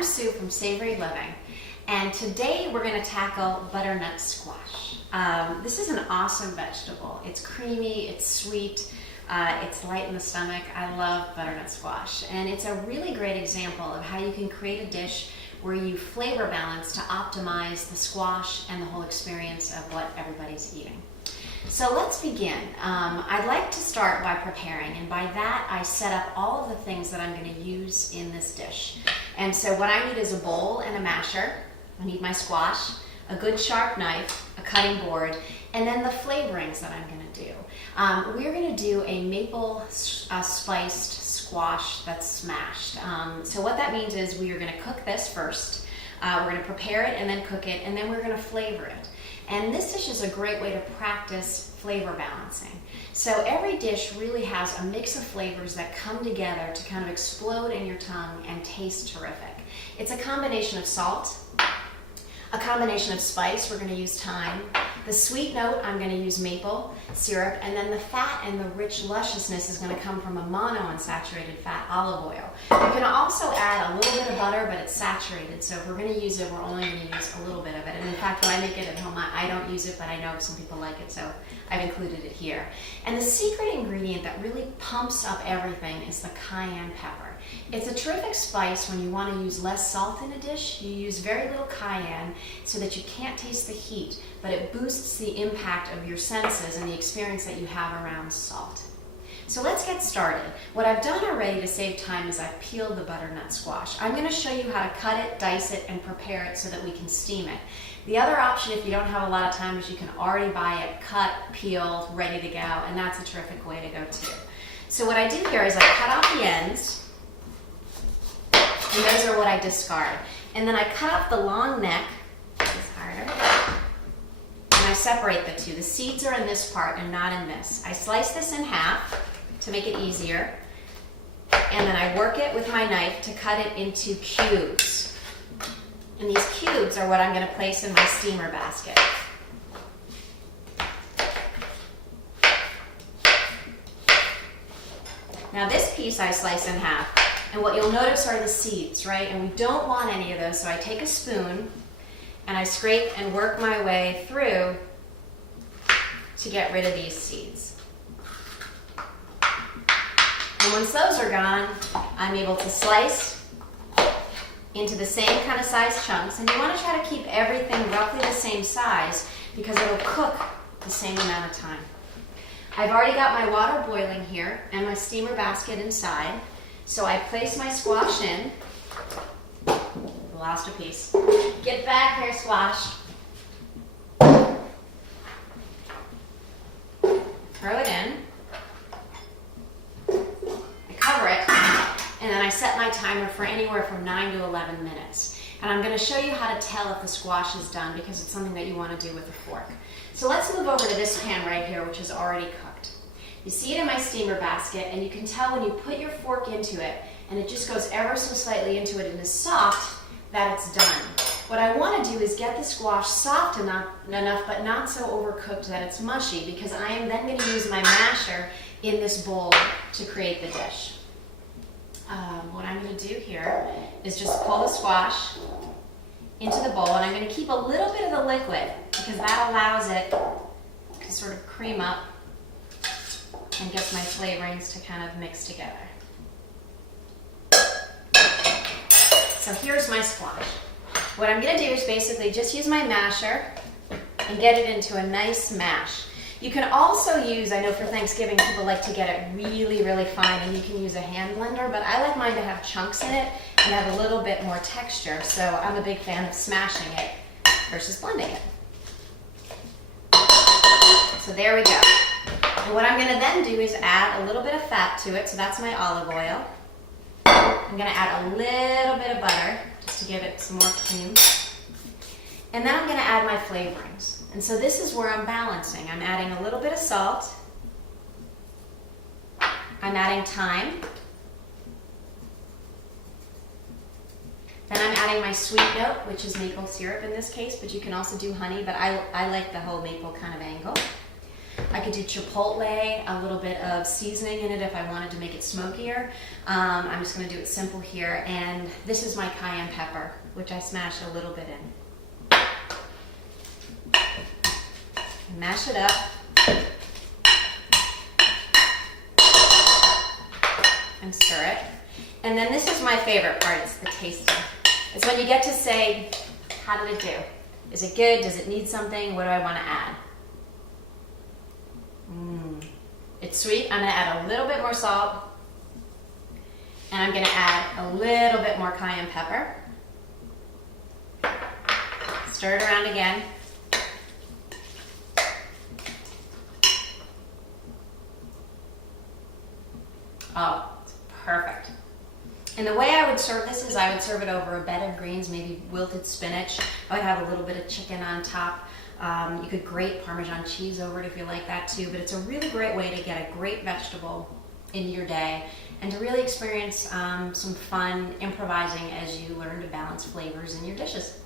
I'm Sue from Savory Living, and today we're going to tackle butternut squash. This is an awesome vegetable. It's creamy, it's sweet, it's light in the stomach. I love butternut squash, and it's a really great example of how you can create a dish where you flavor balance to optimize the squash and the whole experience of what everybody's eating. So let's begin. I'd like to start by preparing, and by that I set up all of the things that I'm going to use in this dish. And so what I need is a bowl and a masher. I need my squash, a good sharp knife, a cutting board, and then the flavorings that I'm going to do. We're going to do a maple spiced squash that's smashed. So what that means is we are going to cook this first. We're going to prepare it and then cook it, and then we're going to flavor it. And this dish is a great way to practice flavor balancing. So every dish really has a mix of flavors that come together to kind of explode in your tongue and taste terrific. It's a combination of salt, a combination of spice, we're going to use thyme. The sweet note, I'm going to use maple syrup, and then the fat and the rich lusciousness is going to come from a monounsaturated fat olive oil. You can also add a little bit of butter, but it's saturated, so if we're going to use it, we're only going to use a little bit of it. And in fact, when I make it at home, I don't use it, but I know some people like it, so I've included it here. And the secret ingredient that really pumps up everything is the cayenne pepper. It's a terrific spice when you want to use less salt in a dish. You use very little cayenne so that you can't taste the heat, but it boosts the impact of your senses and the experience that you have around salt. So let's get started. What I've done already to save time is I've peeled the butternut squash. I'm going to show you how to cut it, dice it, and prepare it so that we can steam it. The other option, if you don't have a lot of time, is you can already buy it cut, peeled, ready to go, and that's a terrific way to go too. So what I do here is I cut off the ends, and those are what I discard. And then I cut off the long neck, it's harder, and I separate the two. The seeds are in this part and not in this. I slice this in half to make it easier, and then I work it with my knife to cut it into cubes. And these cubes are what I'm going to place in my steamer basket. Now this piece I slice in half. And what you'll notice are the seeds, right? And we don't want any of those, so I take a spoon and I scrape and work my way through to get rid of these seeds. And once those are gone, I'm able to slice into the same kind of size chunks. And you want to try to keep everything roughly the same size because it'll cook the same amount of time. I've already got my water boiling here and my steamer basket inside. So I place my squash in. Lost a piece. Get back here, squash. Throw it in. I cover it, and then I set my timer for anywhere from 9 to 11 minutes. And I'm going to show you how to tell if the squash is done because it's something that you want to do with a fork. So let's move over to this pan right here, which is already cooked. You see it in my steamer basket, and you can tell when you put your fork into it, and it just goes ever so slightly into it and is soft, that it's done. What I want to do is get the squash soft enough but not so overcooked that it's mushy, because I am then going to use my masher in this bowl to create the dish. What I'm going to do here is just pull the squash into the bowl, and I'm going to keep a little bit of the liquid because that allows it to sort of cream up and gets my flavorings to kind of mix together. So here's my squash. What I'm going to do is basically just use my masher and get it into a nice mash. You can also use, I know for Thanksgiving people like to get it really, really fine, and you can use a hand blender, but I like mine to have chunks in it and have a little bit more texture, so I'm a big fan of smashing it versus blending it. So there we go. And what I'm going to then do is add a little bit of fat to it, so that's my olive oil. I'm going to add a little bit of butter, just to give it some more cream. And then I'm going to add my flavorings. And so this is where I'm balancing. I'm adding a little bit of salt. I'm adding thyme. Then I'm adding my sweet note, which is maple syrup in this case, but you can also do honey, but I like the whole maple kind of angle. I could do chipotle, a little bit of seasoning in it if I wanted to make it smokier. I'm just gonna do it simple here. And this is my cayenne pepper, which I smashed a little bit in. Mash it up. And stir it. And then this is my favorite part, it's the tasting. It's when you get to say, how did it do? Is it good? Does it need something? What do I want to add? It's sweet. I'm going to add a little bit more salt. And I'm going to add a little bit more cayenne pepper. Stir it around again. Oh, it's perfect. And the way I would serve this is I would serve it over a bed of greens, maybe wilted spinach. I would have a little bit of chicken on top. You could grate Parmesan cheese over it if you like that too, but it's a really great way to get a great vegetable in your day and to really experience some fun improvising as you learn to balance flavors in your dishes.